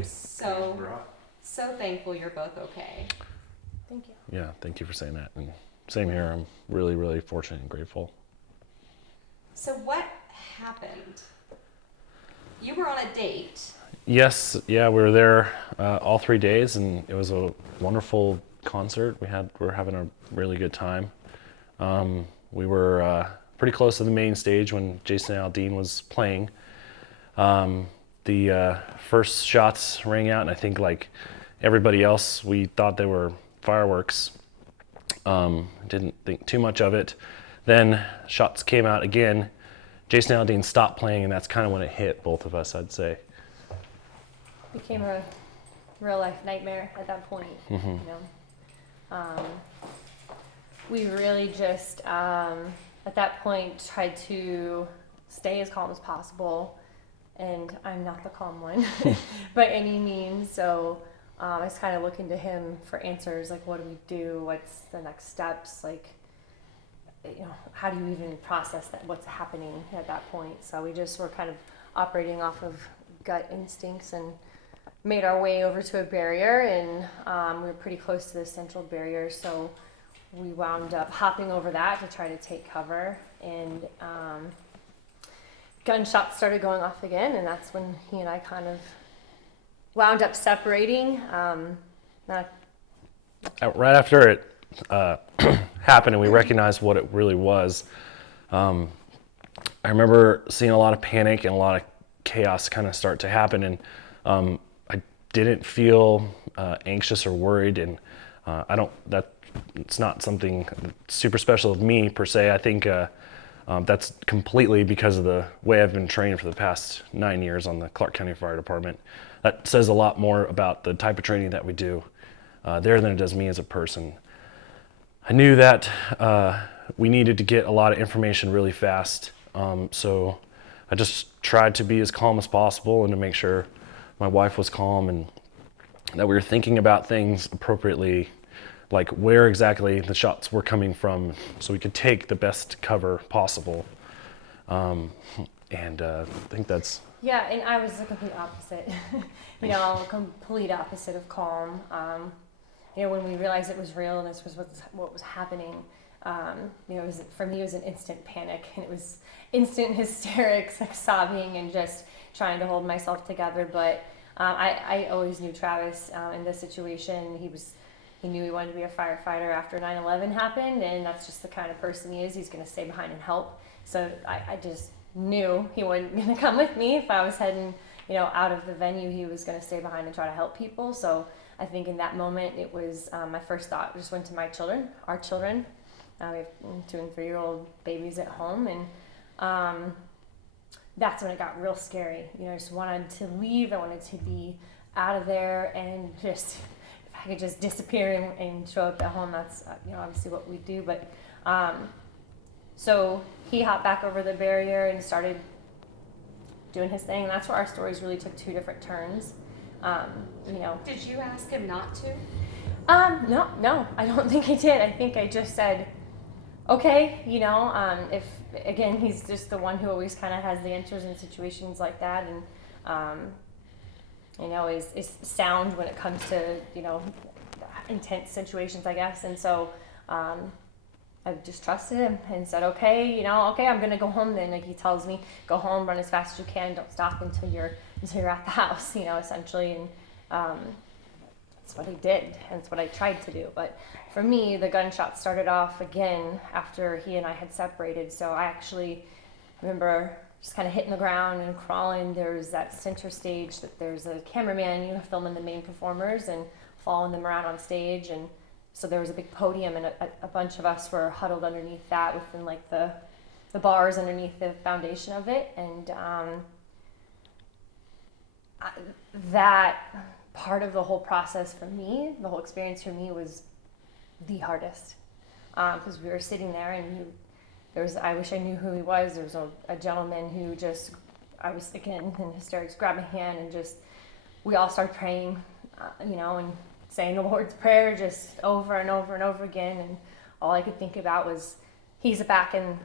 am so thankful you're both okay. Thank you. Yeah, thank you for saying that. And same here. I'm really, really fortunate and grateful. So what happened? You were on a date. Yes, yeah, we were there all 3 days, and it was a wonderful concert. We were having a really good time. We were pretty close to the main stage when Jason Aldean was playing. The first shots rang out, and I think like everybody else, we thought they were fireworks. Didn't think too much of it. Then shots came out again. Jason Aldean stopped playing, and that's kind of when it hit both of us, I'd say. Became a real life nightmare at that point. Mm-hmm. You know, we really just at that point tried to stay as calm as possible, and I'm not the calm one by any means. So I was kind of looking to him for answers, like what do we do? What's the next steps? Like, you know, how do you even process that? What's happening at that point? So we just were kind of operating off of gut instincts and made our way over to a barrier, and we were pretty close to the central barrier, so we wound up hopping over that to try to take cover, and gunshots started going off again, and that's when he and I kind of wound up separating. Right after it happened and we recognized what it really was, I remember seeing a lot of panic and a lot of chaos kind of start to happen, and I didn't feel anxious or worried, and it's not something super special of me per se. I think that's completely because of the way I've been trained for the past 9 years on the Clark County Fire Department. That says a lot more about the type of training that we do there than it does me as a person. I knew that we needed to get a lot of information really fast, so I just tried to be as calm as possible and to make sure my wife was calm and that we were thinking about things appropriately, like where exactly the shots were coming from so we could take the best cover possible. And I think that's... Yeah, and I was the complete opposite. Complete opposite of calm. When we realized it was real and this was what was happening, for me it was an instant panic, and it was instant hysterics, like sobbing and just trying to hold myself together. But I always knew Travis in this situation. He knew he wanted to be a firefighter after 9/11 happened, and that's just the kind of person he is. He's going to stay behind and help. So I just knew he wasn't going to come with me if I was heading, out of the venue. He was going to stay behind and try to help people. So I think in that moment, it was my first thought just went to our children. We have 2 and 3-year-old babies at home, and that's when it got real scary. I just wanted to leave. I wanted to be out of there, and just if I could just disappear and show up at home. That's obviously what we do. But so he hopped back over the barrier and started doing his thing, and that's where our stories really took 2 different turns. Did you ask him not to? No, I don't think I did. I think I just said, okay, if, again, he's just the one who always kind of has the answers in situations like that, and, is sound when it comes to, intense situations, I guess. And so, I just trusted him and said, okay, I'm going to go home then. Like he tells me, go home, run as fast as you can. Don't stop until you're at the house, essentially. And that's what I did, and it's what I tried to do. But for me, the gunshot started off again after he and I had separated. So I actually remember just kind of hitting the ground and crawling. There's that center stage that there's a cameraman, filming the main performers and following them around on stage. And so there was a big podium, and a bunch of us were huddled underneath that within like the bars underneath the foundation of it. And that part of the whole process for me, the whole experience for me, was the hardest, because we were sitting there, and I wish I knew who he was. There was a gentleman who I was again in hysterics, grabbed my hand, and we all started praying, and saying the Lord's Prayer just over and over and over again. And all I could think about was he's back in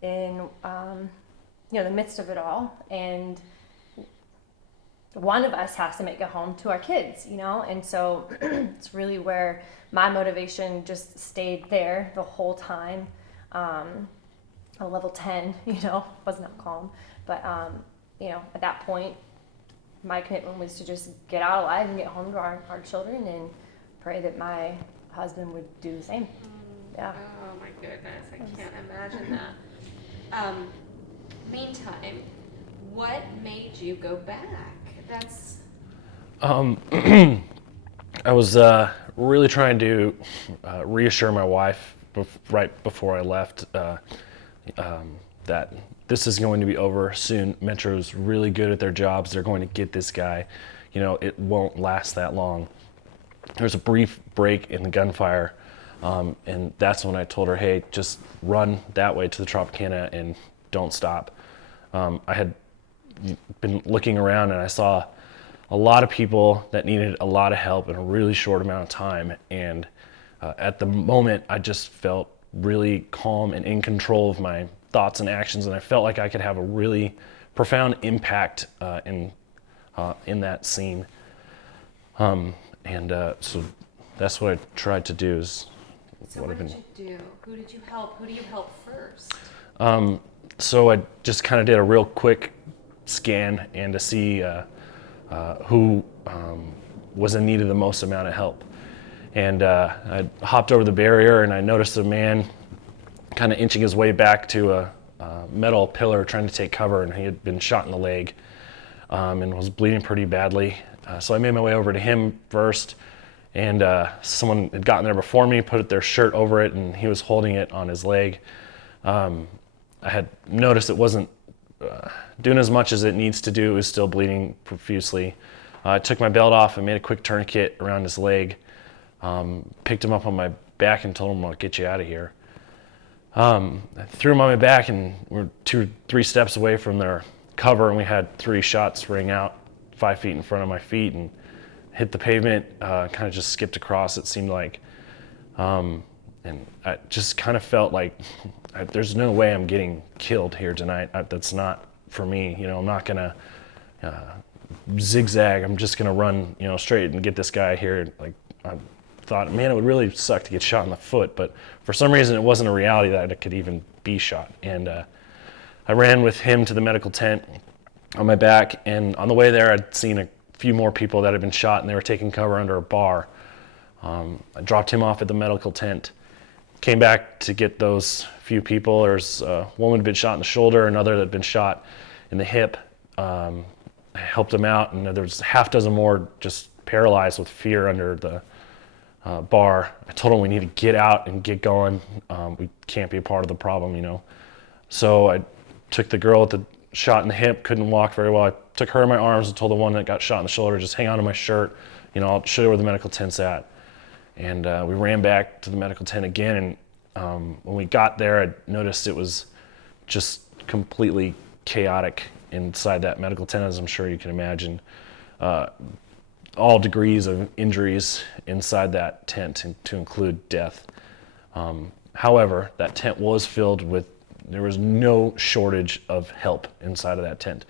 the midst of it all, and one of us has to make it home to our kids, you know? And so it's really where my motivation just stayed there the whole time. A level 10, you know, was not calm. But, you know, at that point, my commitment was to just get out alive and get home to our children and pray that my husband would do the same. Yeah. Oh my goodness, I can't imagine that. Meantime, what made you go back? That's I was really trying to reassure my wife right before I left that this is going to be over soon. Metro's really good at their jobs. They're going to get this guy. You know, it won't last that long. There's a brief break in the gunfire, and that's when I told her, hey, just run that way to the Tropicana and don't stop. I had been looking around and I saw a lot of people that needed a lot of help in a really short amount of time. And at the moment, I just felt really calm and in control of my thoughts and actions. And I felt like I could have a really profound impact in that scene. So that's what I tried to do. so. What did you do? Who did you help? Who do you help first? So I just kind of did a real quick scan and to see who was in need of the most amount of help. And I hopped over the barrier and I noticed a man kind of inching his way back to a metal pillar trying to take cover, and he had been shot in the leg and was bleeding pretty badly. So I made my way over to him first, and someone had gotten there before me, put their shirt over it, and he was holding it on his leg. I had noticed it wasn't doing as much as it needs to do. It was still bleeding profusely. I took my belt off and made a quick tourniquet around his leg, picked him up on my back and told him, I'll get you out of here. I threw him on my back, and we're 2-3 steps away from their cover, and we had 3 shots ring out 5 feet in front of my feet and hit the pavement, kind of just skipped across, it seemed like. And I just kind of felt like there's no way I'm getting killed here tonight. That's not for me. You know, I'm not gonna zigzag. I'm just gonna run, you know, straight and get this guy here. Like, I thought, man, it would really suck to get shot in the foot, but for some reason it wasn't a reality that it could even be shot. And I ran with him to the medical tent on my back, and on the way there I'd seen a few more people that had been shot and they were taking cover under a bar. I dropped him off at the medical tent, came back to get those few people. There's a woman who had been shot in the shoulder, another that had been shot in the hip. I helped them out, and there's a half dozen more just paralyzed with fear under the bar. I told them we need to get out and get going. We can't be a part of the problem, you know. So I took the girl with the shot in the hip, couldn't walk very well. I took her in my arms and told the one that got shot in the shoulder, just hang on to my shirt, you know, I'll show you where the medical tent's at. And we ran back to the medical tent again, and when we got there, I noticed it was just completely chaotic inside that medical tent, as I'm sure you can imagine. All degrees of injuries inside that tent, to include death. However, that tent was filled with, there was no shortage of help inside of that tent.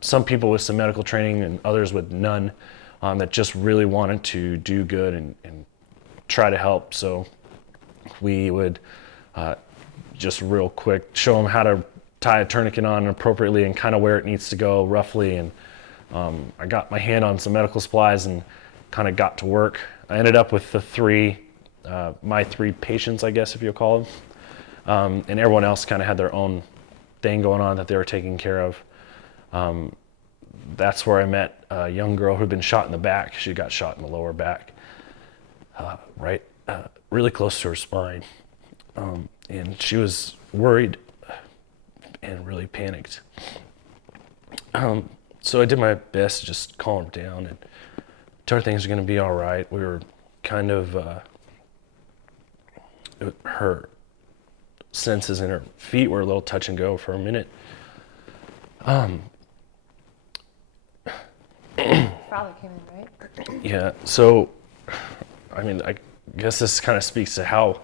Some people with some medical training and others with none, that just really wanted to do good and try to help. So we would just real quick show them how to tie a tourniquet on appropriately and kind of where it needs to go roughly. And I got my hand on some medical supplies and kind of got to work. I ended up with my 3 patients, I guess, if you'll call them. And everyone else kind of had their own thing going on that they were taking care of. That's where I met a young girl who'd been shot in the back. She got shot in the lower back, really close to her spine. And she was worried and really panicked. So I did my best to just calm her down and tell her things are going to be all right. We were kind of, her senses in her feet were a little touch and go for a minute. Father came in, right? Yeah, so, I mean, I guess this kind of speaks to how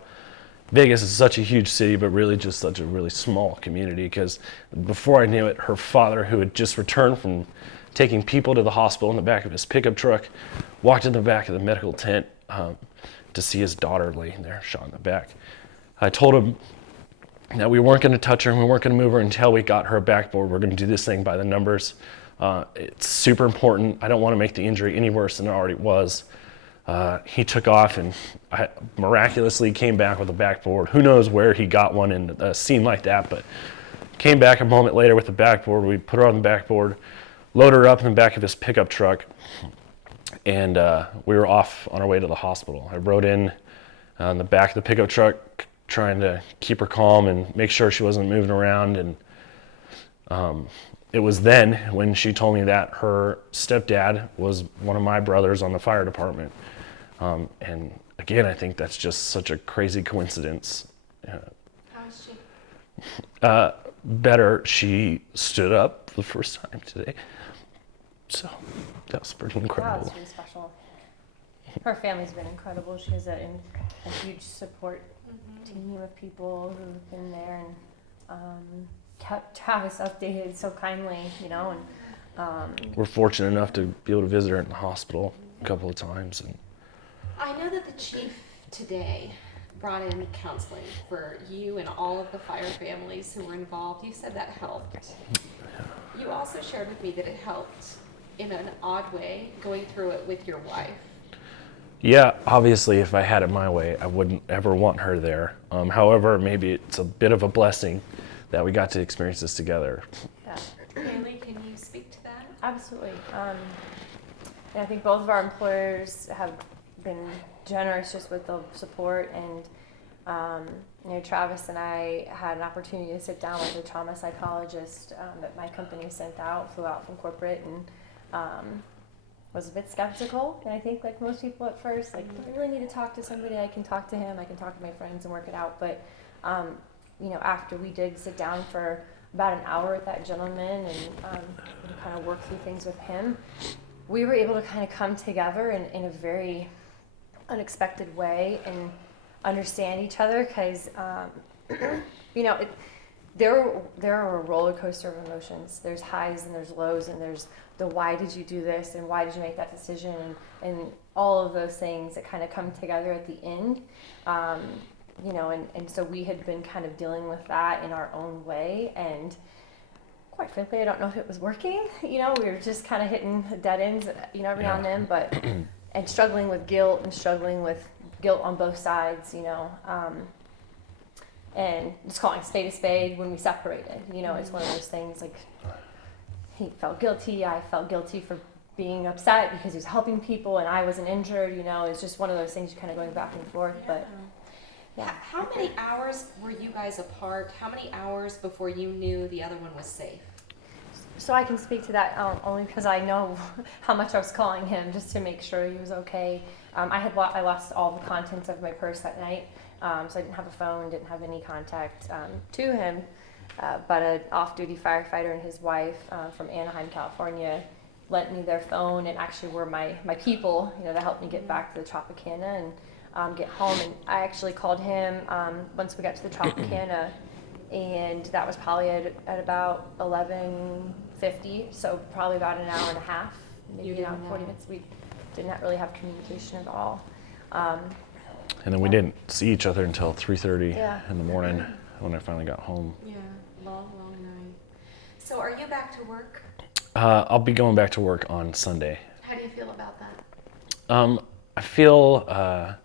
Vegas is such a huge city, but really just such a really small community, because before I knew it, her father, who had just returned from taking people to the hospital in the back of his pickup truck, walked in the back of the medical tent to see his daughter laying there, shot in the back. I told him that we weren't going to touch her and we weren't going to move her until we got her a backboard. We're going to do this thing by the numbers. It's super important. I don't want to make the injury any worse than it already was. He took off and I miraculously came back with a backboard. Who knows where he got one in a scene like that, but came back a moment later with the backboard. We put her on the backboard, loaded her up in the back of his pickup truck, and we were off on our way to the hospital. I rode in on the back of the pickup truck trying to keep her calm and make sure she wasn't moving around. And it was then when she told me that her stepdad was one of my brothers on the fire department. And again, I think that's just such a crazy coincidence. How's she? Better, she stood up for the first time today. So that was pretty Wow, incredible. it's really special. Her family's been incredible. She has a huge support team of people who've been there and kept Travis updated so kindly, you know. And We're fortunate enough to be able to visit her in the hospital a couple of times. And I know that the chief today brought in counseling for you and all of the fire families who were involved. You said that helped. You also shared with me that it helped in an odd way going through it with your wife. yeah, obviously, if I had it my way, I wouldn't ever want her there. However, maybe it's a bit of a blessing that we got to experience this together. yeah, Haley, can you speak to that? absolutely. And I think both of our employers have been generous just with the support, and you know, Travis and I had an opportunity to sit down with a trauma psychologist that my company sent out, flew out from corporate, and was a bit skeptical. And I think, like most people at first, like, do I really need to talk to somebody? I can talk to him, I can talk to my friends and work it out. But you know, after we did sit down for about an hour with that gentleman and kind of work through things with him, we were able to kind of come together in a very unexpected way and understand each other, because you know, there are a roller coaster of emotions. There's highs and there's lows, and there's the why did you do this and why did you make that decision, and all of those things that kind of come together at the end. You know, and so we had been kind of dealing with that in our own way, and quite frankly, I don't know if it was working. You know, we were just kind of hitting dead ends, you know, every now and then, but and struggling with guilt on both sides, you know, and just calling spade a spade when we separated. You know, it's one of those things, like, he felt guilty, I felt guilty for being upset because he was helping people and I wasn't injured. You know, it's just one of those things, you're kind of going back and forth. But yeah. How many hours were you guys apart? How many hours before you knew the other one was safe? So I can speak to that only because I know how much I was calling him just to make sure he was okay. I lost all the contents of my purse that night, so I didn't have a phone, didn't have any contact to him. But an off-duty firefighter and his wife from Anaheim, California, lent me their phone and actually were my people, you know, to help me get back to the Tropicana and get home. And I actually called him once we got to the Tropicana, and that was probably at about 11:50, so probably about an hour and a half, maybe about 40 minutes. We did not really have communication at all. And then we didn't see each other until 3:30 Yeah. in the morning when I finally got home. Yeah, long night. So are you back to work? I'll be going back to work on Sunday. How do you feel about that? I feel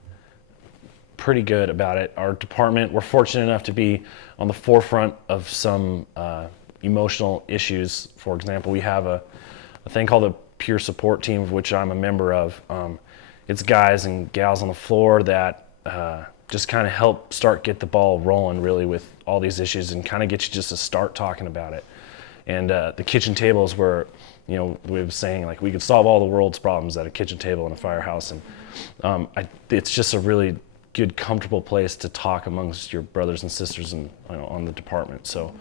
pretty good about it. Our department, we're fortunate enough to be on the forefront of some emotional issues. For example, we have a thing called the peer support team, of which I'm a member of. It's guys and gals on the floor that just kind of help get the ball rolling really with all these issues and kind of get you just to start talking about it. And the kitchen table is where, you know, we were saying, like, we could solve all the world's problems at a kitchen table in a firehouse. And it's just a really good, comfortable place to talk amongst your brothers and sisters and, you know, on the department. So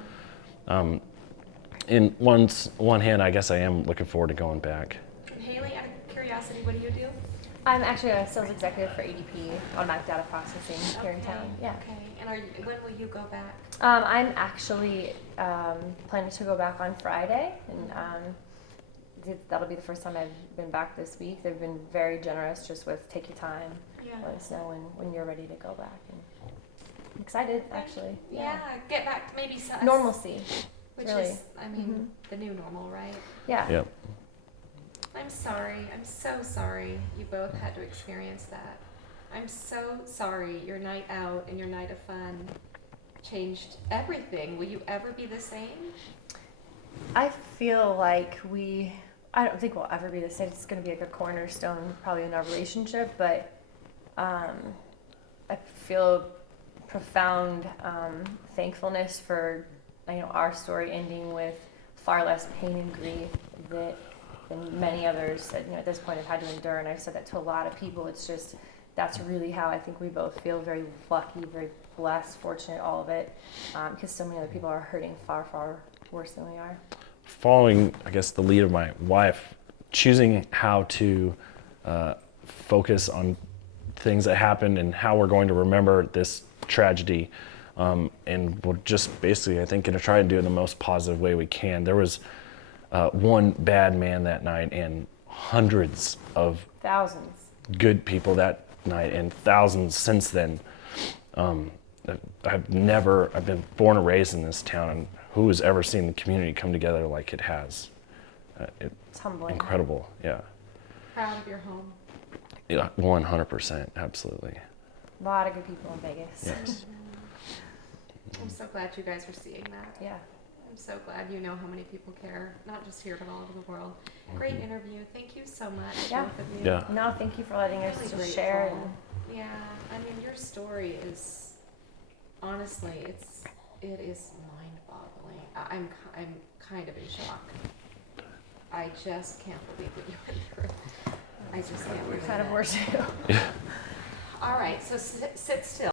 in one hand, I guess I am looking forward to going back. Haley, out of curiosity, what do you do? I'm actually a sales executive for ADP, automatic data processing here in town. Yeah. Okay. And when will you go back? I'm actually planning to go back on Friday, and that'll be the first time I've been back this week. They've been very generous just with take your time, Yeah. let us know when you're ready to go back. And I'm excited, actually. Yeah, get back to maybe some Normalcy. which really. is, I mean, the new normal, right? Yeah. Yep. I'm sorry. I'm so sorry you both had to experience that. I'm so sorry your night out and your night of fun changed everything. Will you ever be the same? I feel like I don't think we'll ever be the same. It's going to be like a cornerstone probably in our relationship, but I feel profound thankfulness for our story ending with far less pain and grief than many others that at this point have had to endure. And I've said that to a lot of people. It's just that's really how I think we both feel, very lucky, very blessed, fortunate, all of it, because so many other people are hurting far, far worse than we are. Following, I guess, the lead of my wife, choosing how to focus on things that happened and how we're going to remember this tragedy. And we're just basically, I think, going to try and do it in the most positive way we can. There was one bad man that night and hundreds of Thousands. good people that night and thousands since then. I've been born and raised in this town, and who has ever seen the community come together like it has? It's humbling. Incredible, yeah. Proud of your home. Yeah, 100%, absolutely. A lot of good people in Vegas. Yes. I'm so glad you guys are seeing that. Yeah. I'm so glad you know how many people care, not just here, but all over the world. Great interview. Thank you so much, Yeah. both of you. Yeah. No, thank you for letting us Really just share. grateful. Yeah, I mean, your story is, honestly, it is mind-boggling. I'm kind of in shock. I just can't believe what you went through. I just can't believe Kind of it. worse too. All right, so sit still.